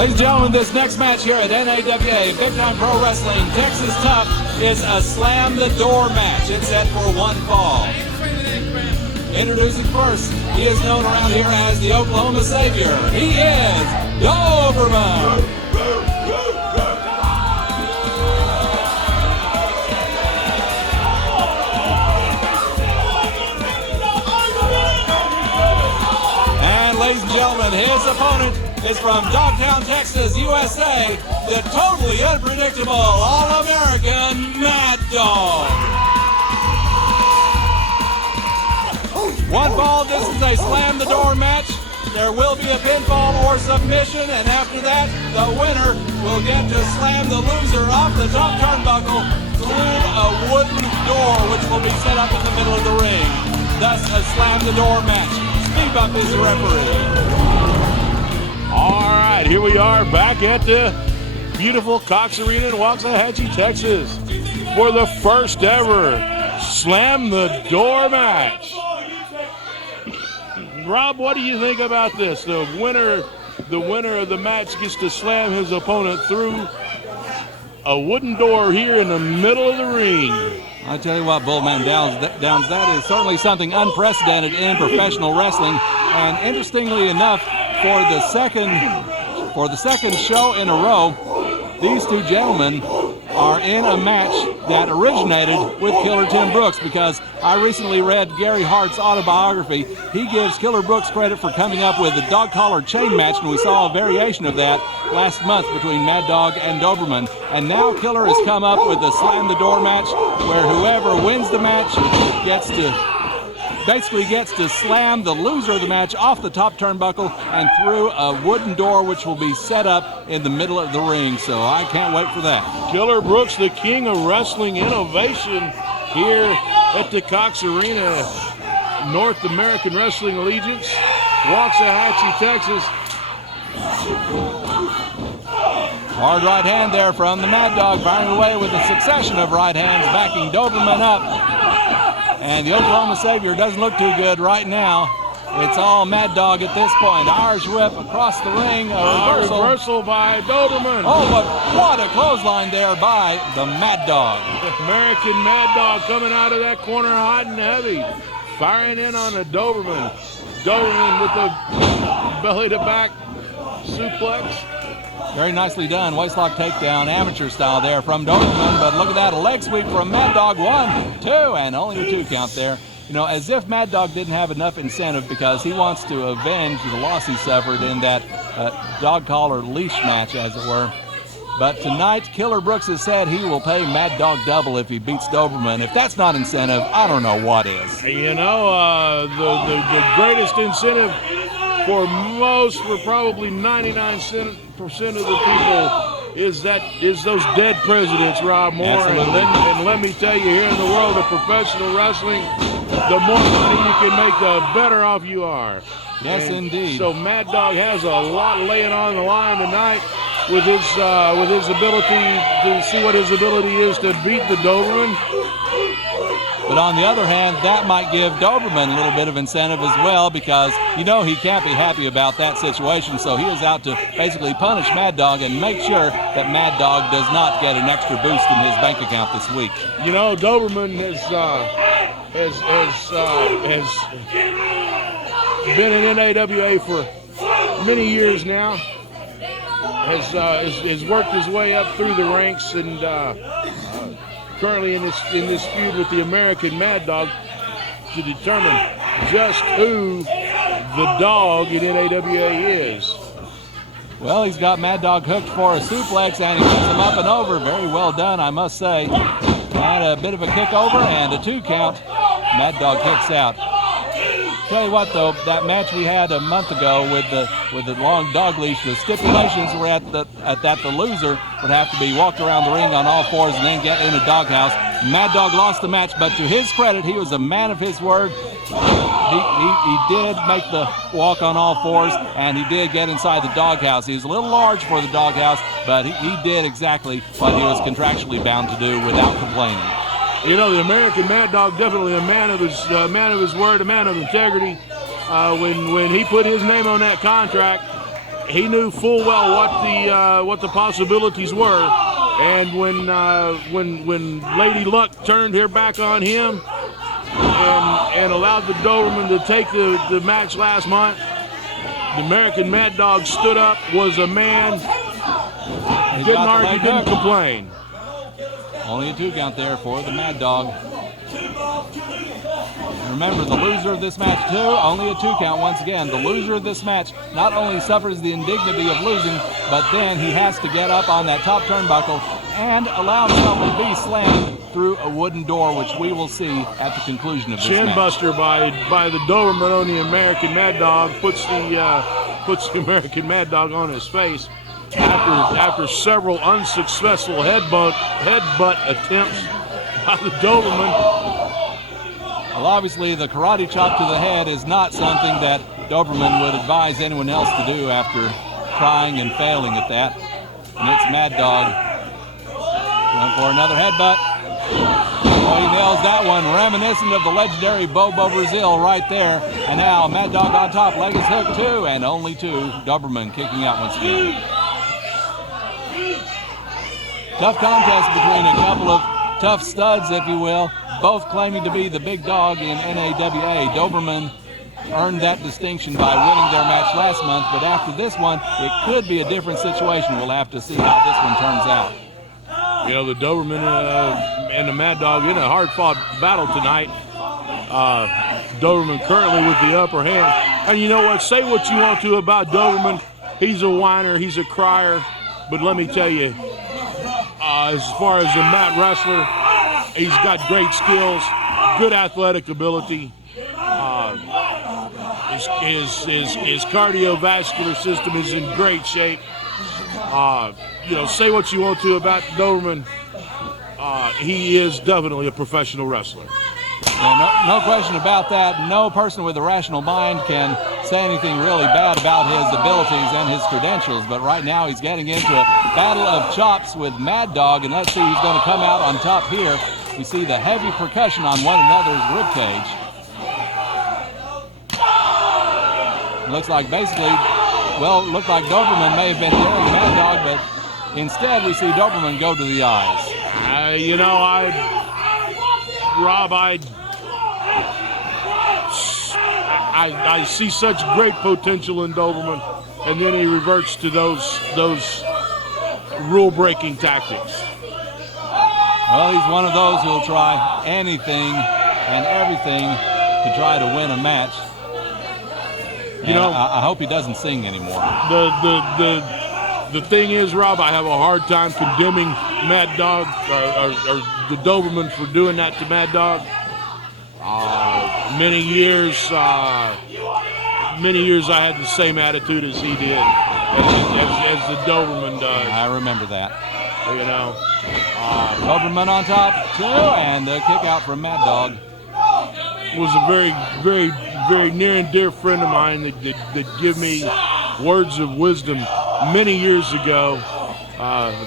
Ladies and gentlemen, this next match here at NAWA Big Time Pro Wrestling Texas Tough is a slam the door match. It's set for one fall. Introducing first, he is known around here as the Oklahoma Savior. He is Doberman. And ladies and gentlemen, his opponent is from Dogtown, Texas, USA, the totally unpredictable All-American Mad Dog. One fall, this is a slam the door match. There will be a pinfall or submission, and after that, the winner will get to slam the loser off the top turnbuckle through a wooden door, which will be set up in the middle of the ring. Thus, a slam the door match. Steve Buck is the referee. All right, here we are back at the beautiful Cox Arena in Waxahachie, Texas for the first ever Slam the Door match. Rob, what do you think about this? The winner of the match gets to slam his opponent through a wooden door here in the middle of the ring. I tell you what, Bullman Downs, that is certainly something unprecedented in professional wrestling. And interestingly enough, for the second show in a row, these two gentlemen are in a match that originated with Killer Tim Brooks, because I recently read Gary Hart's autobiography. He gives Killer Brooks credit for coming up with the dog collar chain match, and we saw a variation of that last month between Mad Dog and Doberman. And now Killer has come up with the slam the door match, where whoever wins the match gets to slam the loser of the match off the top turnbuckle and through a wooden door, which will be set up in the middle of the ring. So I can't wait for that. Killer Brooks, the king of wrestling innovation here at the Cox Arena, North American Wrestling Allegiance, Waxahachie, Texas. Hard right hand there from the Mad Dog, firing away with a succession of right hands, backing Doberman up. And the Oklahoma Savior doesn't look too good right now. It's all Mad Dog at this point. Irish whip across the ring, a reversal. Reversal by Doberman. Oh, but what a clothesline there by the Mad Dog. American Mad Dog coming out of that corner hot and heavy, firing in on a Doberman. Doberman with the belly-to-back suplex. Very nicely done. Waistlock takedown, amateur style there from Doberman. But look at that, a leg sweep from Mad Dog. 1, 2, and only a 2 count there. You know, as if Mad Dog didn't have enough incentive, because he wants to avenge the loss he suffered in that dog collar leash match, as it were. But tonight, Killer Brooks has said he will pay Mad Dog double if he beats Doberman. If that's not incentive, I don't know what is. You know, the greatest incentive for probably 99% of the people is those dead presidents, Rob Moore. And let me tell you, here in the world of professional wrestling, the more money you can make, the better off you are. Yes, indeed. So Mad Dog has a lot laying on the line tonight with his ability to see what his ability is to beat the Doberman. But on the other hand, that might give Doberman a little bit of incentive as well, because you know he can't be happy about that situation. So he is out to basically punish Mad Dog and make sure that Mad Dog does not get an extra boost in his bank account this week. You know, Doberman has been in NAWA for many years now. Has worked his way up through the ranks, and currently in this feud with the American Mad Dog to determine just who the dog in NAWA is. Well, he's got Mad Dog hooked for a suplex, and he gets him up and over. Very well done, I must say. And a bit of a kick over and a 2 count. Mad Dog kicks out. Tell you what, though, that match we had a month ago with the long dog leash, the stipulations were at that the loser would have to be walked around the ring on all fours and then get in a doghouse. Mad Dog lost the match, but to his credit, he was a man of his word. He did make the walk on all fours, and he did get inside the doghouse. He was a little large for the doghouse, but he did exactly what he was contractually bound to do without complaining. You know, the American Mad Dog, definitely a man of his word, a man of integrity. When he put his name on that contract, he knew full well what the possibilities were, and when Lady Luck turned her back on him and allowed the Doberman to take the match last month, the American Mad Dog stood up, was a man, didn't argue, didn't complain. Only a 2 count there for the Mad Dog. Remember, the loser of this match, too, only a 2 count once again. The loser of this match not only suffers the indignity of losing, but then he has to get up on that top turnbuckle and allow himself to be slammed through a wooden door, which we will see at the conclusion of this match. Chin buster by the Doberman on the American Mad Dog, puts the American Mad Dog on his face after several unsuccessful headbutt attempts by the Doberman. Well, obviously, the karate chop to the head is not something that Doberman would advise anyone else to do after trying and failing at that. And it's Mad Dog going for another headbutt. Oh, he nails that one, reminiscent of the legendary Bobo Brazil right there. And now Mad Dog on top, leg is hooked 2, and only 2. Doberman kicking out once again. Tough contest between a couple of tough studs, if you will, both claiming to be the big dog in NAWA. Doberman earned that distinction by winning their match last month, but after this one, it could be a different situation. We'll have to see how this one turns out. You know, the Doberman and the Mad Dog in a hard-fought battle tonight. Doberman currently with the upper hand. And you know what? Say what you want to about Doberman. He's a whiner. He's a crier. But let me tell you, as far as a mat wrestler, he's got great skills, good athletic ability. His cardiovascular system is in great shape. You know, say what you want to about Doberman. He is definitely a professional wrestler. Yeah, no question about that. No person with a rational mind can say anything really bad about his abilities and his credentials, but right now he's getting into a battle of chops with Mad Dog, and let's see who's going to come out on top here. We see the heavy percussion on one another's ribcage. Looks like basically, well, it looked like Doberman may have been daring Mad Dog, but instead we see Doberman go to the eyes. You know, Rob, I see such great potential in Doberman, and then he reverts to those rule-breaking tactics. Well, he's one of those who'll try anything and everything to try to win a match. You know, I hope he doesn't sing anymore. The thing is, Rob, I have a hard time condemning Mad Dog or the Doberman for doing that to Mad Dog. Many years I had the same attitude as he did, as the Doberman does. I remember that. You know, Doberman on top, 2, and the kick out from Mad Dog. Was a very, very, very near and dear friend of mine that gave me words of wisdom many years ago.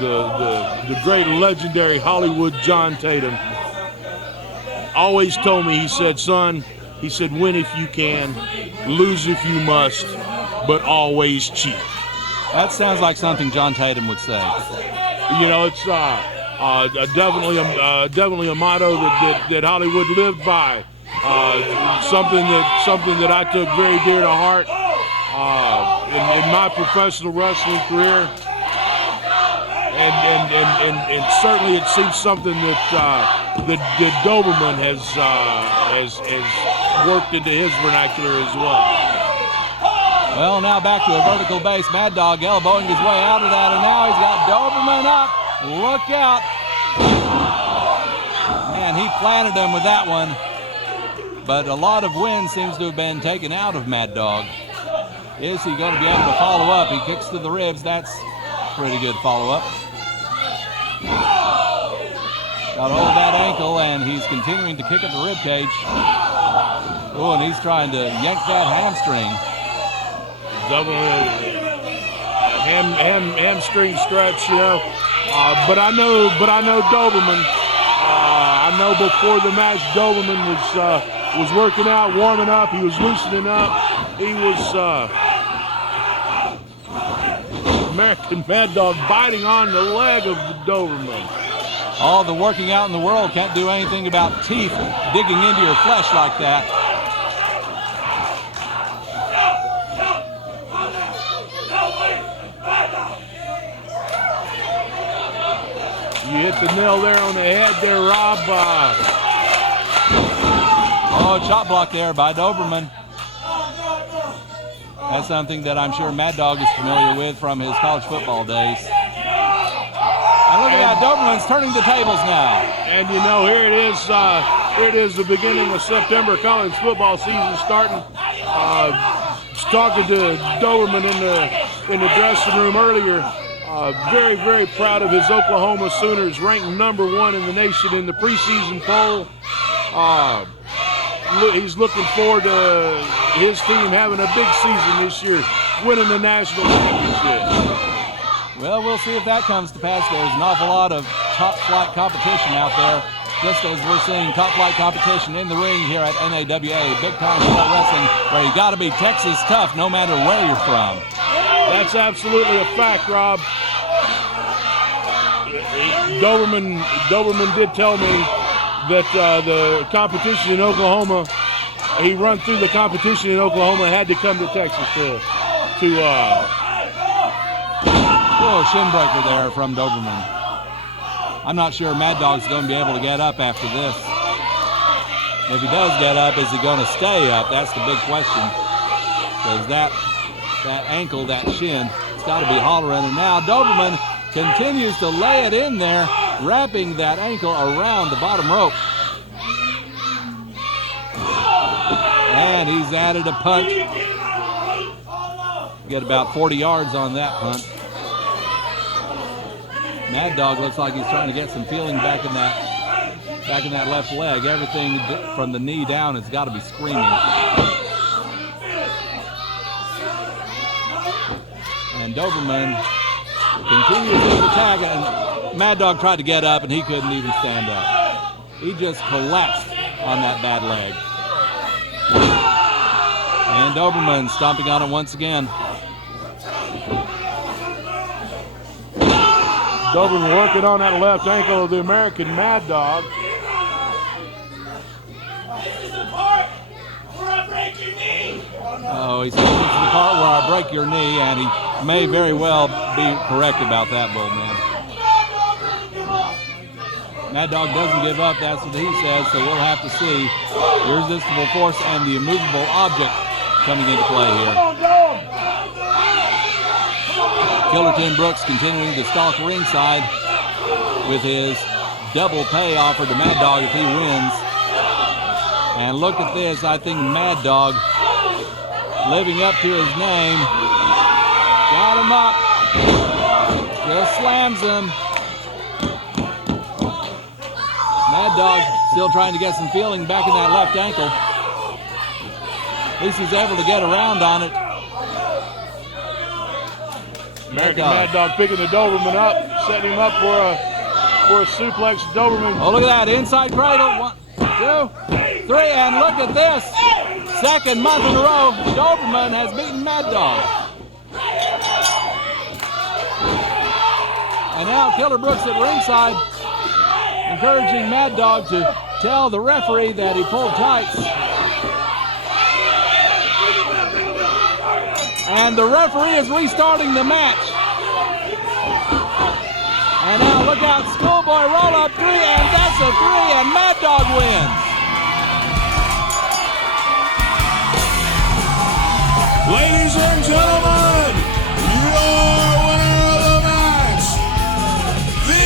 The great legendary Hollywood John Tatum always told me, he said, son, he said, win if you can, lose if you must, but always cheat. That sounds like something John Tatum would say. You know, it's definitely a motto that Hollywood lived by. Something that I took very dear to heart in my professional wrestling career, and certainly it seems something that Doberman has worked into his vernacular as well. Well, now back to a vertical base. Mad Dog elbowing his way out of that, and now he's got Doberman up. Look out. Man, he planted him with that one. But a lot of wind seems to have been taken out of Mad Dog. Is he going to be able to follow up? He kicks to the ribs. That's pretty good follow-up. Got hold of that ankle, and he's continuing to kick at the rib cage. Oh, and he's trying to yank that hamstring. Double hamstring stretch, you know. But I know Doberman. I know before the match, Doberman was working out, warming up. He was loosening up. He was American Mad Dog biting on the leg of the Doberman. All the working out in the world can't do anything about teeth digging into your flesh like that. You hit the nail there on the head there, Rob. Oh, chop block there by Doberman. That's something that I'm sure Mad Dog is familiar with from his college football days. And look at that, Doberman's turning the tables now. And you know, here it is, the beginning of September, college football season starting. Talking to Doberman in the dressing room earlier. Very, very proud of his Oklahoma Sooners, ranked #1 in the nation in the preseason poll. He's looking forward to his team having a big season this year, winning the national championship. Well, we'll see if that comes to pass. There's an awful lot of top-flight competition out there, just as we're seeing top-flight competition in the ring here at NAWA, big-time sport wrestling, where you got to be Texas tough no matter where you're from. That's absolutely a fact, Rob. Doberman did tell me that the competition in Oklahoma, he run through the competition in Oklahoma, had to come to Texas to shin breaker there from Doberman. I'm not sure Mad Dog's going to be able to get up after this. If he does get up, is he going to stay up? That's the big question. Because that ankle, that shin, it's got to be hollering. And now Doberman continues to lay it in there, wrapping that ankle around the bottom rope. And he's added a punt. Get about 40 yards on that punt. Mad Dog looks like he's trying to get some feeling back in that left leg. Everything from the knee down has got to be screaming. And Doberman continues his attack, and Mad Dog tried to get up, and he couldn't even stand up. He just collapsed on that bad leg. And Doberman stomping on it once again. Doberman working on that left ankle of the American Mad Dog. Oh, he said, this is the part where I break your knee, and he may very well be correct about that, Bullman. Mad Dog doesn't give up, that's what he says, so we'll have to see the irresistible force and the immovable object coming into play here. Killer Tim Brooks continuing to stalk ringside with his double pay offer to Mad Dog if he wins. And look at this, I think Mad Dog living up to his name. Got him up. Just slams him. Mad Dog still trying to get some feeling back in that left ankle. At least he's able to get around on it. American Mad Dog picking the Doberman up, setting him up for a suplex. Doberman. Oh, look at that, inside cradle. 1, 2, 3, and look at this. Second month in a row, Doberman has beaten Mad Dog. And now Killer Brooks at ringside, encouraging Mad Dog to tell the referee that he pulled tights. And the referee is restarting the match. And now look out, Schoolboy roll up 3, and that's a 3, and Mad Dog wins. Ladies and gentlemen, your winner of the match, the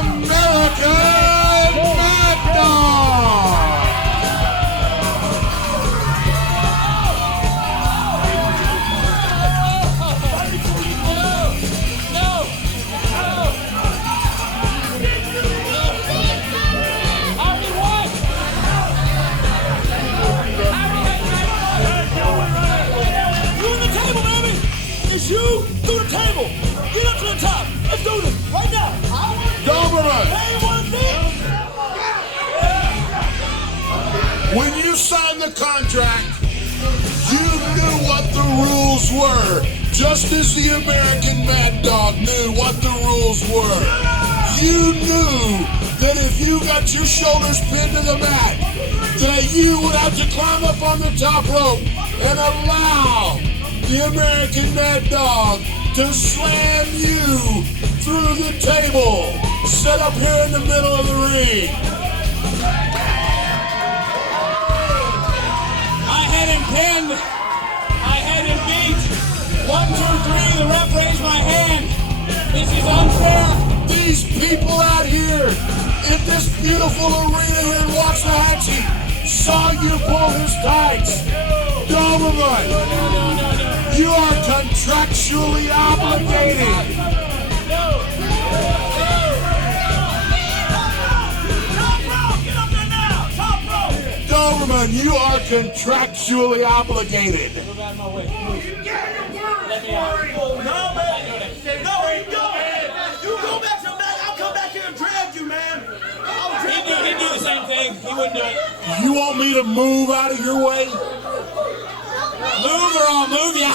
American Mad Dog. You through the table. Get up to the top. Let's do this right now. Doberman, Hey, when you signed the contract, you knew what the rules were. Just as the American Mad Dog knew what the rules were, you knew that if you got your shoulders pinned to the mat, that you would have to climb up on the top rope and allow the American Mad Dog to slam you through the table set up here in the middle of the ring. I had him pinned. I had him beat. 1, 2, 3. The ref raised my hand. This is unfair. These people out here in this beautiful arena here in Waxahachie saw you pull his tights. Doberman, you are contractually obligated. Doberman, you are contractually obligated. Move out of my way. Move. Let me out. No, man. No, you go. You go back to the back. I'll come back here and drag you, man. He'd do the same thing. He wouldn't do it. You want me to move out of your way? Move or I'll move ya.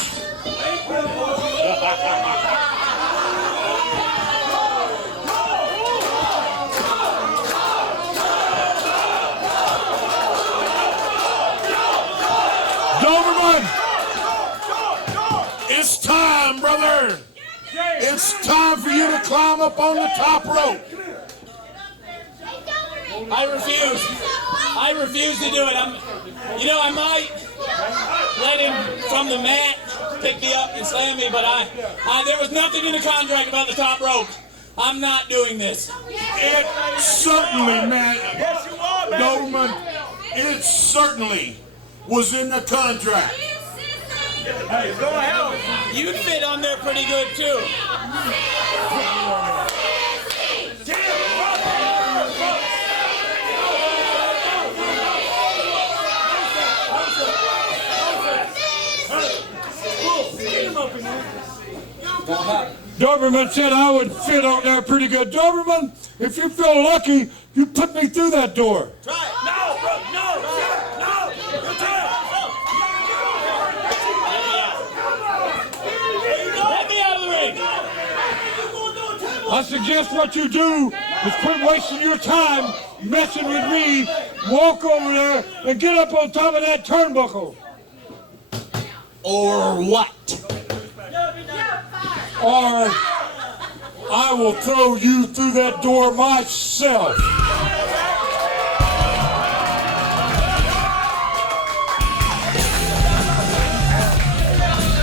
Doberman! It's time, brother! It's time for you to climb up on the top rope. I refuse. I refuse to do it. I might let him from the mat pick me up and slam me, but there was nothing in the contract about the top rope. I'm not doing this. It certainly, man. Yes, you are, man. Doberman, it certainly was in the contract. Hey, go ahead. You'd fit on there pretty good, too. Doberman said I would fit on there pretty good. Doberman, if you feel lucky, you put me through that door. Try it. No, bro, no. Let me out of the ring. I suggest what you do is quit wasting your time messing with me, walk over there, and get up on top of that turnbuckle. Or what? Or I will throw you through that door myself.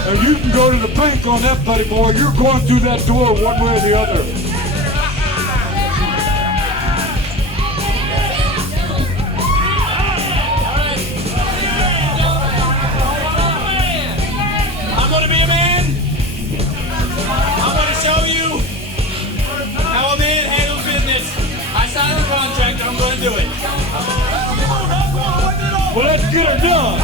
And you can go to the bank on that, buddy boy. You're going through that door one way or the other. I'm going to be a man. I'm going to show you how a man handles business. I signed a contract and I'm going to do it. Well, let's get it done.